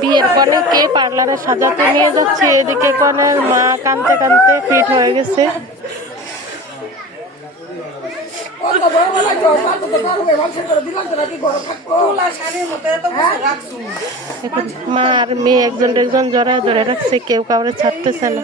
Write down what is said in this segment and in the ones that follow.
বিয়ের কনেকে পার্লারে সাজাতে নিয়ে যাচ্ছে, এদিকে কনের মা কানতে কানতে ফিট হয়ে গেছে। মা আর মেয়ে একজন একজন জড়ায় ধরে রাখছে, কেউ কাউরে ছাড়তেছে না।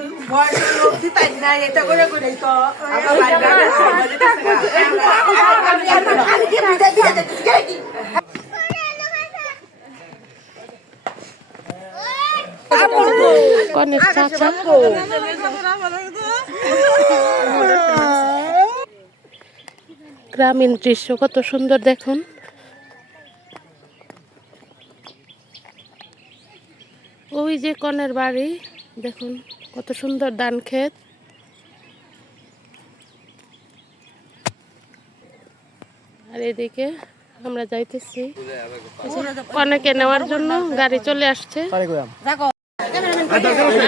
কনের চাচা গ্রামীণ দৃশ্য কত সুন্দর দেখুন। ওই যে কনের বাড়ি দেখুন, কত সুন্দর ধান ক্ষেত। আর এদিকে আমরা যাইতেছি কনেকে নেওয়ার জন্য, গাড়ি চলে আসছে।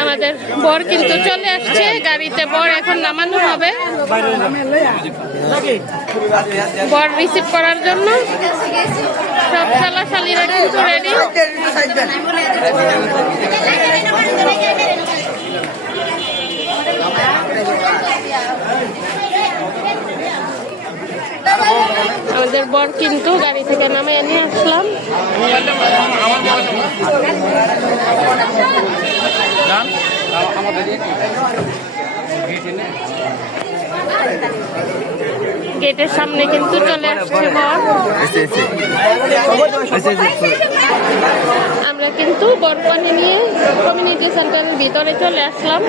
আমাদের বর কিন্তু চলে আসছে গাড়িতে, বর এখন নামানো হবে বর রিসিভ করার জন্য। সব শালাশালিরা কিন্তু রেডি। আমাদের বর কিন্তু গাড়ি থেকে নামে নিয়ে আসলাম। গেটের সামনে কিন্তু চলে আসছে বর। আমরা কিন্তু বরকনে নিয়ে কমিউনিটি সেন্টারের ভিতরে চলে আসলাম।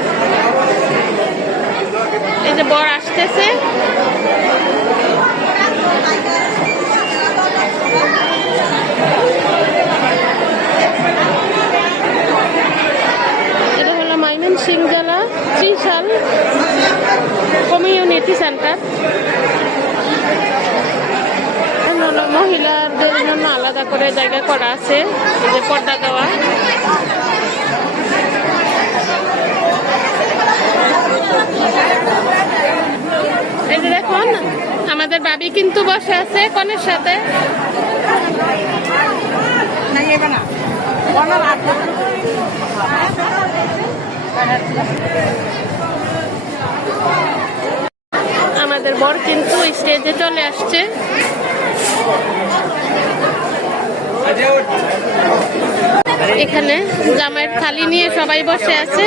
এই যে বর আসতেছে। এটা হলো ময়মনসিংহ জেলা ত্রিশাল কমিউনিটি সেন্টার। মহিলাদের জন্য আলাদা করে জায়গা করা আছে, যে পর্দা দেওয়া। এই যে দেখুন আমাদের ভাবি কিন্তু বসে আছে কনের সাথে। আমাদের বর কিন্তু স্টেজে চলে আসছে। এখানে জামাইয়ের থালি নিয়ে সবাই বসে আছে।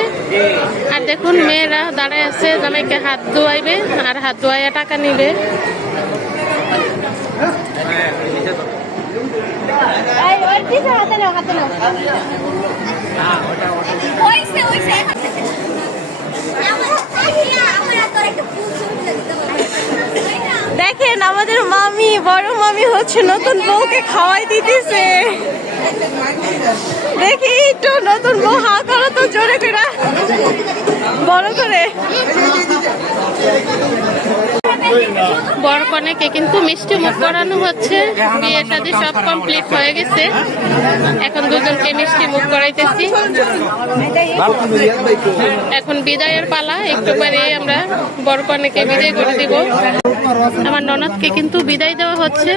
আর দেখুন মেয়েরা দাঁড়ায় আছে, জামাইকে হাত ধোয়াইবে আর হাত ধোয়াইয়া টাকা নিবে। দেখেন আমাদের মামি, বড় মামি হচ্ছে নতুন বউকে খাওয়াই দিতেছে। দেখি একটু নতুন বউ হা করো তো জোরে করে, বড় করে। বর কনেকে কিন্তু মিষ্টি মুখ করানো হচ্ছে। বিয়ে শাদী সব কমপ্লিট হয়ে গেছে, এখন দুজনকে মিষ্টি মুখ করাইতেছি। এখন বিদায়ের পালা, একটু পরে আমরা বর কনেকে বিদায় করে দিব। আমার ননদকে কিন্তু বিদায় দেওয়া হচ্ছে।